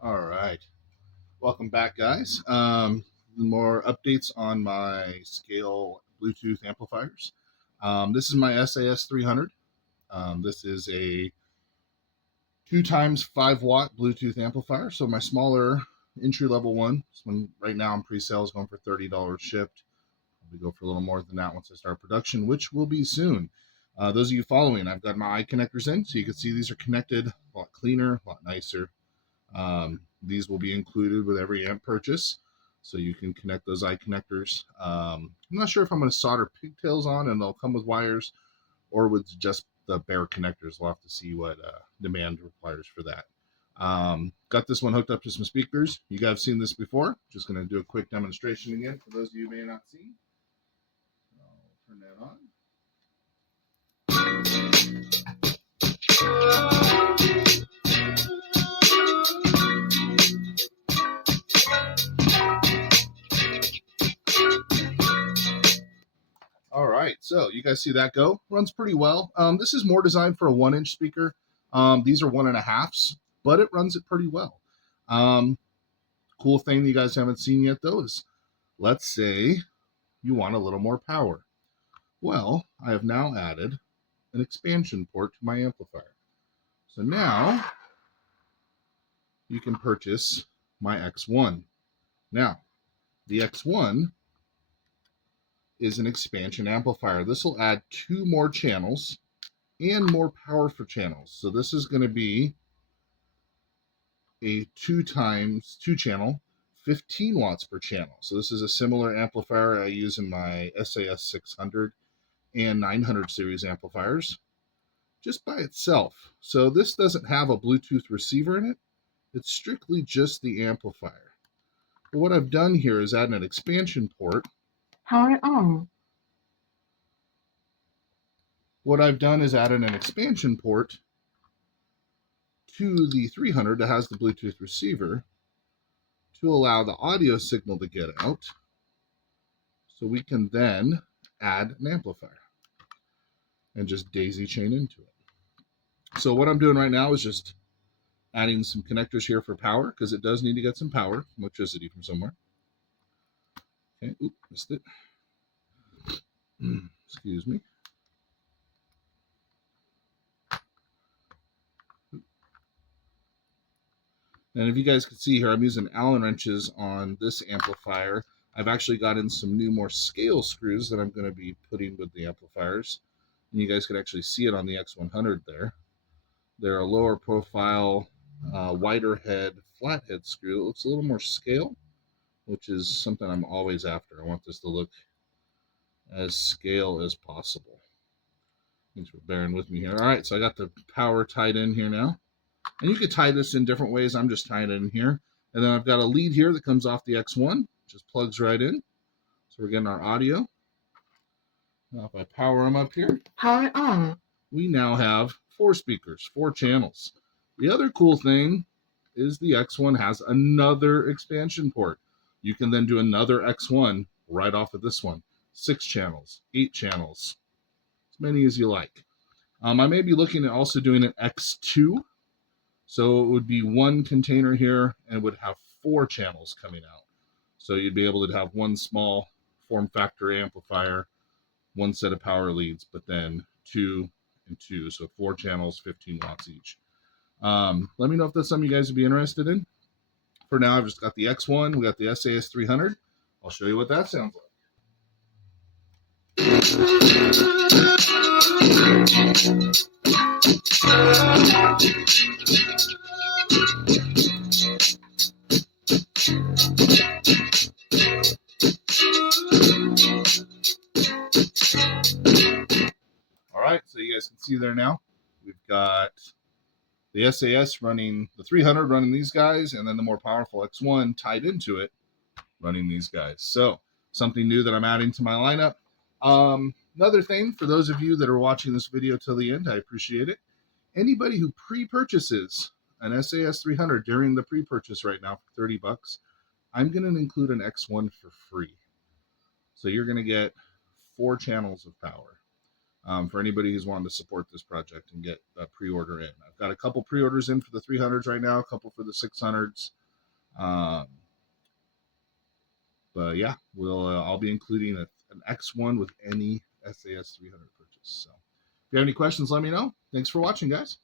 All right. Welcome back, guys. More updates on my scale Bluetooth amplifiers. This is my SAS 300. This is a 2 times 5 watt Bluetooth amplifier. So my smaller entry level one. This one right now in pre-sale is going for $30 shipped. We go for a little more than that once I start production, which will be soon. Those of you following, I've got my eye connectors in, so you can see these are connected a lot cleaner, a lot nicer. These will be included with every amp purchase, so you can connect those eye connectors. I'm not sure if I'm going to solder pigtails on and they'll come with wires, or with just the bare connectors. We'll have to see what demand requires for that. Got this one hooked up to some speakers. You guys have seen this before. Just going to do a quick demonstration again for those of you who may not see. I'll turn that on. All right, so you guys see that go? Runs pretty well. This is more designed for a 1-inch speaker. These are 1.5s, but it runs it pretty well. Cool thing that you guys haven't seen yet, though, is let's say you want a little more power. Well, I have now added an expansion port to my amplifier. So now you can purchase my X1. Now, the X1 is an expansion amplifier. This will add 2 more channels and more power for channels. So this is going to be a 2 times 2 channel, 15 watts per channel. So this is a similar amplifier I use in my SAS 600 and 900 series amplifiers just by itself. So this doesn't have a Bluetooth receiver in it. It's strictly just the amplifier. But what I've done here is add an expansion port. Power on. What I've done is added an expansion port to the 300 that has the Bluetooth receiver to allow the audio signal to get out, so we can then add an amplifier and just daisy chain into it. So what I'm doing right now is just adding some connectors here for power, because it does need to get some power, electricity from somewhere. Okay, oop, missed it. Excuse me. And if you guys can see here, I'm using Allen wrenches on this amplifier. I've actually got in some new, more scale screws that I'm going to be putting with the amplifiers. And you guys can actually see it on the X100 there. They're a lower profile, wider head, flathead screw. It looks a little more scale, which is something I'm always after. I want this to look as scale as possible. Thanks for bearing with me here. All right, so I got the power tied in here now. And you could tie this in different ways. I'm just tying it in here. And then I've got a lead here that comes off the X1. Just plugs right in. So we're getting our audio. Now if I power them up here, Power on. we now have 4 speakers, 4 channels. The other cool thing is the X1 has another expansion port. You can then do another X1 right off of this one. 6 channels, 8 channels, as many as you like. I may be looking at also doing an X2. So it would be 1 container here and would have 4 channels coming out. So you'd be able to have 1 small form factor amplifier, 1 set of power leads, but then 2 and 2. So 4 channels, 15 watts each. Let me know if that's something you guys would be interested in. For now, I've just got the X1. We got the SAS 300. I'll show you what that sounds like. All right, so you guys can see there now. We've got the SAS running the 300, running these guys, and then the more powerful X1 tied into it, running these guys. So something new that I'm adding to my lineup. Another thing, for those of you that are watching this video till the end, I appreciate it. Anybody who pre-purchases an SAS 300 during the pre-purchase right now for $30, I'm going to include an X1 for free. So you're going to get 4 channels of power. for anybody who's wanting to support this project and get a pre-order in. I've got a couple pre-orders in for the 300s right now, a couple for the 600s. Um, but yeah, I'll be including an X1 with any SAS 300 purchase. So if you have any questions, let me know. Thanks for watching, guys.